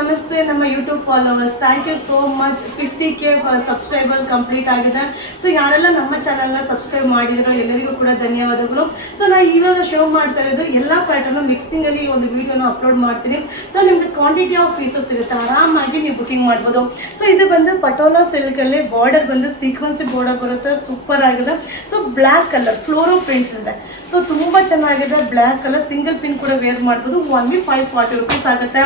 ನಮಸ್ತೆ ನಮ್ಮ YouTube followers, thank you so much. 50K subscriber complete ಆಗಿದೆ. ಸೊ ಯಾರೆಲ್ಲ ನಮ್ಮ ಚಾನಲ್ನ ಸಬ್ಸ್ಕ್ರೈಬ್ ಮಾಡಿದಿರೋ ಎಲ್ಲರಿಗೂ ಕೂಡ ಧನ್ಯವಾದಗಳು. ಸೊ ನಾನು ಇವಾಗ ಶೋ ಮಾಡ್ತಾ ಇರೋದು ಎಲ್ಲ ಪ್ಯಾಟರ್ನು ಮಿಕ್ಸಿಂಗಲ್ಲಿ ಒಂದು ವಿಡಿಯೋನ ಅಪ್ಲೋಡ್ ಮಾಡ್ತೀನಿ. ಸೊ ನಿಮಗೆ ಕ್ವಾಂಟಿಟಿ ಆಫ್ ಪೀಸಸ್ ಇರುತ್ತೆ, ಆರಾಮಾಗಿ ನೀವು ಬುಕಿಂಗ್ ಮಾಡ್ಬೋದು. ಸೊ ಇದು ಬಂದು ಪಟೋಲಾ ಸಿಲ್ಕಲ್ಲಿ ಬಾರ್ಡರ್ ಬಂದು ಸೀಕ್ವೆನ್ಸಿ ಬಾರ್ಡರ್ ಬರುತ್ತೆ, ಸೂಪರ್ ಆಗಿದೆ. So black colour fluoro prints ಇದೆ. ಸೊ ತುಂಬ ಚೆನ್ನಾಗಿದೆ, ಬ್ಲ್ಯಾಕ್ ಕಲರ್ ಸಿಂಗಲ್ ಪಿನ್ ಕೂಡ ವೇರ್ ಮಾಡ್ಬೋದು. ಓನ್ಲಿ 540 ರೂಪೀಸ್ ಆಗುತ್ತೆ.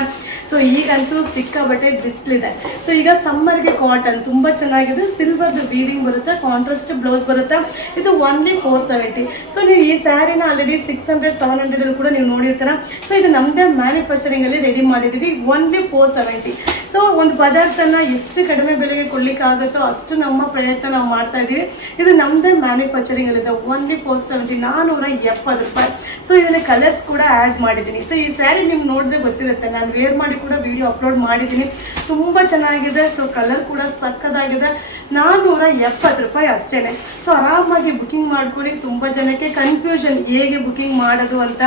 ಸೊ ಈಗಂತೂ ಸಿಕ್ಕಾಬಟ್ಟೆ ಬಿಸಿಲಿದೆ. ಸೊ ಈಗ ಸಮ್ಮರ್ಗೆ ಕಾಟನ್ ತುಂಬ ಚೆನ್ನಾಗಿದೆ, ಸಿಲ್ವರ್ದು ವೀವಿಂಗ್ ಬರುತ್ತೆ, ಕಾಂಟ್ರಾಸ್ಟ್ ಬ್ಲೌಸ್ ಬರುತ್ತೆ. ಇದು ಓನ್ಲಿ 470. ಸೊ ನೀವು ಈ ಸ್ಯಾರಿನ ಆಲ್ರೆಡಿ 600-700 ಕೂಡ ನೀವು ನೋಡಿರ್ತೀರ. ಸೊ ಇದು ನಮ್ಮದೇ ಮ್ಯಾನುಫ್ಯಾಕ್ಚರಿಂಗಲ್ಲಿ ರೆಡಿ ಮಾಡಿದ್ದೀವಿ, ಓನ್ಲಿ 470. ಸೊ ಒಂದು ಪದಾರ್ಥನ ಎಷ್ಟು ಕಡಿಮೆ ಬೆಲೆಗೆ ಕೊಡ್ಲಿಕ್ಕಾಗುತ್ತೋ ಅಷ್ಟು ನಮ್ಮ ಪ್ರಯತ್ನ ನಾವು ಮಾಡ್ತಾ ಇದ್ದೀವಿ. ಇದು ನಮ್ಮದೇ ಮ್ಯಾನುಫ್ಯಾಕ್ಚರಿಂಗಲ್ಲಿದೆ, ಓನ್ಲಿ 470, 470 ರೂಪಾಯಿ. ಸೊ ಇದರಲ್ಲಿ ಕಲರ್ಸ್ ಕೂಡ ಆ್ಯಡ್ ಮಾಡಿದ್ದೀನಿ. ಸೊ ಈ ಸ್ಯಾರಿ ನಿಮ್ಗೆ ನೋಡಿದ್ರೆ ಗೊತ್ತಿರುತ್ತೆ, ನಾನು ವೇರ್ ಮಾಡಿ ಕೂಡ ವಿಡಿಯೋ ಅಪ್ಲೋಡ್ ಮಾಡಿದ್ದೀನಿ, ತುಂಬ ಚೆನ್ನಾಗಿದೆ. ಸೊ ಕಲರ್ ಕೂಡ ಸಕ್ಕದಾಗಿದೆ, 470 ರೂಪಾಯಿ ಅಷ್ಟೇ. ಸೊ ಆರಾಮಾಗಿ ಬುಕಿಂಗ್ ಮಾಡ್ಕೊಳ್ಳಿ. ತುಂಬ ಜನಕ್ಕೆ ಕನ್ಫ್ಯೂಷನ್ ಹೇಗೆ ಬುಕಿಂಗ್ ಮಾಡೋದು ಅಂತ.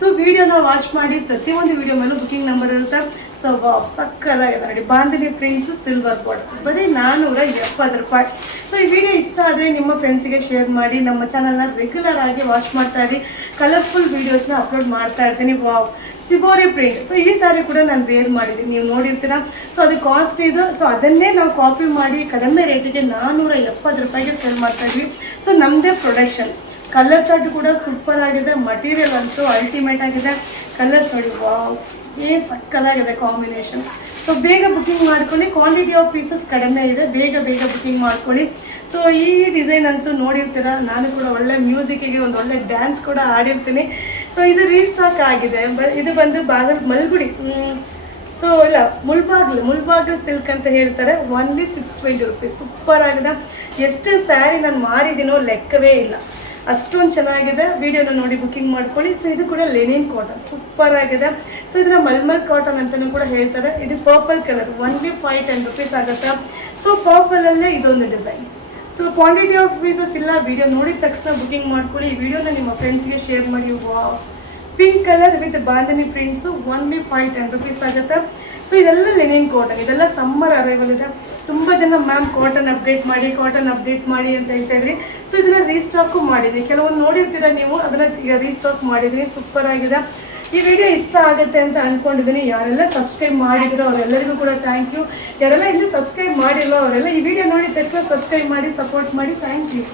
ಸೊ ವಿಡಿಯೋನ ವಾಚ್ ಮಾಡಿ, ಪ್ರತಿಯೊಂದು ವಿಡಿಯೋ ಮೇಲೂ ಬುಕಿಂಗ್ ನಂಬರ್ ಇರುತ್ತೆ. ಸೊ ಸಕ್ಕದಾಗಿದೆ ನೋಡಿ, ಬಾಂಧನಿ ಪ್ರಿಂಟ್ಸ್ ಸಿಲ್ವರ್ ಬಾರ್ಡರ್, ಬರೀ 470 ರೂಪಾಯಿ. ಸೊ ಈ ವಿಡಿಯೋ ಇಷ್ಟ ಆದರೆ ನಿಮ್ಮ ಫ್ರೆಂಡ್ಸಿಗೆ ಶೇರ್ ಮಾಡಿ. ನಮ್ಮ ಚಾನಲ್ನ ರೆಗ್ಯುಲರ್ ಆಗಿ ವಾಚ್ ಮಾಡ್ತಾ ಇರಿ, ಕಲರ್ಫುಲ್ ವೀಡಿಯೋಸ್ನ ಅಪ್ಲೋಡ್ ಮಾಡ್ತಾ ಇರ್ತೀನಿ. Wow, ಸಿಬೋರಿ print. ಸೊ ಈ ಸಾರಿ ಕೂಡ ನಾನು ವೇರ್ ಮಾಡಿದ್ದೀನಿ, ನೀವು ನೋಡಿರ್ತೀರ. ಸೊ ಅದು ಕಾಸ್ಟ್ ಇದು. ಸೊ ಅದನ್ನೇ ನಾವು ಕಾಪಿ ಮಾಡಿ ಕಡಿಮೆ ರೇಟಿಗೆ 470 ರೂಪಾಯಿಗೆ ಸೇಲ್ ಮಾಡ್ತಾ ಇದ್ವಿ. ಸೊ ನಮ್ಮದೇ ಪ್ರೊಡಕ್ಷನ್. ಕಲರ್ ಚಾರ್ಟ್ ಕೂಡ ಸೂಪರ್ ಆಗಿದೆ, ಮಟೀರಿಯಲ್ ಅಂತೂ ಅಲ್ಟಿಮೇಟ್ ಆಗಿದೆ. ಕಲರ್ಸ್ ನೋಡಿ, ವಾವ್, ಸಕ್ಕದಾಗಿದೆ ಕಾಂಬಿನೇಷನ್. ಸೊ ಬೇಗ ಬುಕಿಂಗ್ ಮಾಡ್ಕೊಳ್ಳಿ, ಕ್ವಾಂಟಿಟಿ ಆಫ್ ಪೀಸಸ್ ಕಡಿಮೆ ಇದೆ, ಬೇಗ ಬುಕಿಂಗ್ ಮಾಡ್ಕೊಳ್ಳಿ. ಸೊ ಈ ಡಿಸೈನ್ ಅಂತೂ ನೋಡಿರ್ತೀರ, ನಾನು ಕೂಡ ಒಳ್ಳೆ ಮ್ಯೂಸಿಕ್ಕಿಗೆ ಒಂದು ಒಳ್ಳೆ ಡ್ಯಾನ್ಸ್ ಕೂಡ ಆಡಿರ್ತೀನಿ. ಸೊ ಇದು ರೀಸ್ಟಾಕ್ ಆಗಿದೆ. ಇದು ಬಂದು ಮಲ್ಗುಡಿ, ಸೊ ಇಲ್ಲ ಮುಲ್ಬಾಗ್ಲು ಸಿಲ್ಕ್ ಅಂತ ಹೇಳ್ತಾರೆ, ಓನ್ಲಿ 620 ರೂಪೀಸ್. ಸೂಪರ್ ಆಗಿದೆ. ಎಷ್ಟು ಸ್ಯಾರಿ ನಾನು ಮಾರಿದ್ದೀನೋ ಲೆಕ್ಕವೇ ಇಲ್ಲ, ಅಷ್ಟೊಂದು ಚೆನ್ನಾಗಿದೆ. ವಿಡಿಯೋನ ನೋಡಿ ಬುಕಿಂಗ್ ಮಾಡ್ಕೊಳ್ಳಿ. ಸೊ ಇದು ಕೂಡ ಲೆನಿನ್ ಕಾಟನ್, ಸೂಪರ್ ಆಗಿದೆ. ಸೊ ಇದನ್ನ ಮಲ್ಮಲ್ ಕಾಟನ್ ಅಂತಲೂ ಕೂಡ ಹೇಳ್ತಾರೆ. ಇದು ಪರ್ಪಲ್ ಕಲರ್, ಓನ್ಲಿ 510 ರೂಪೀಸ್ ಆಗುತ್ತೆ. ಸೊ ಪರ್ಪಲಲ್ಲೇ ಇದೊಂದು design. So quantity of pieces ಇಲ್ಲ, ವಿಡಿಯೋ ನೋಡಿದ ತಕ್ಷಣ ಬುಕಿಂಗ್ ಮಾಡ್ಕೊಳ್ಳಿ. ಈ ವಿಡಿಯೋನ ನಿಮ್ಮ ಫ್ರೆಂಡ್ಸ್ಗೆ ಶೇರ್ ಮಾಡಿ. Wow, pink colour with bandhani prints, only 510 rupees ಆಗುತ್ತೆ. ಸೊ ಇದೆಲ್ಲ ಲೆನಿನ್ ಕಾಟನ್, ಇದೆಲ್ಲ ಸಮ್ಮರ್ ಅರೈವಲ್ ಇದೆ. ತುಂಬ ಜನ ಮ್ಯಾಮ್ ಕಾಟನ್ ಅಪ್ಡೇಟ್ ಮಾಡಿ ಅಂತ ಹೇಳ್ತಾ ಇದ್ರಿ. ಸೊ ಇದನ್ನ ರೀಸ್ಟಾಕು ಮಾಡಿದ್ವಿ, ಕೆಲವೊಂದು ನೋಡಿರ್ತೀರ ನೀವು, ಅದನ್ನ ಈಗ ರೀಸ್ಟಾಕ್ ಮಾಡಿದ್ವಿ. ಸೂಪರ್ ಆಗಿದೆ. ಈ ವಿಡಿಯೋ ಇಷ್ಟ ಆಗುತ್ತೆ ಅಂತ ಅಂದ್ಕೊಂಡಿದ್ದೀನಿ. ಯಾರೆಲ್ಲ ಸಬ್ಸ್ಕ್ರೈಬ್ ಮಾಡಿದ್ರು ಅವರೆಲ್ಲರಿಗೂ ಕೂಡ ಥ್ಯಾಂಕ್ ಯು. ಯಾರೆಲ್ಲ ಇನ್ನೂ ಸಬ್ಸ್ಕ್ರೈಬ್ ಮಾಡಿಲ್ಲ ಅವರೆಲ್ಲ ಈ ವಿಡಿಯೋ ನೋಡಿದ ತಕ್ಷಣ ಸಬ್ಸ್ಕ್ರೈಬ್ ಮಾಡಿ, ಸಪೋರ್ಟ್ ಮಾಡಿ. Thank you.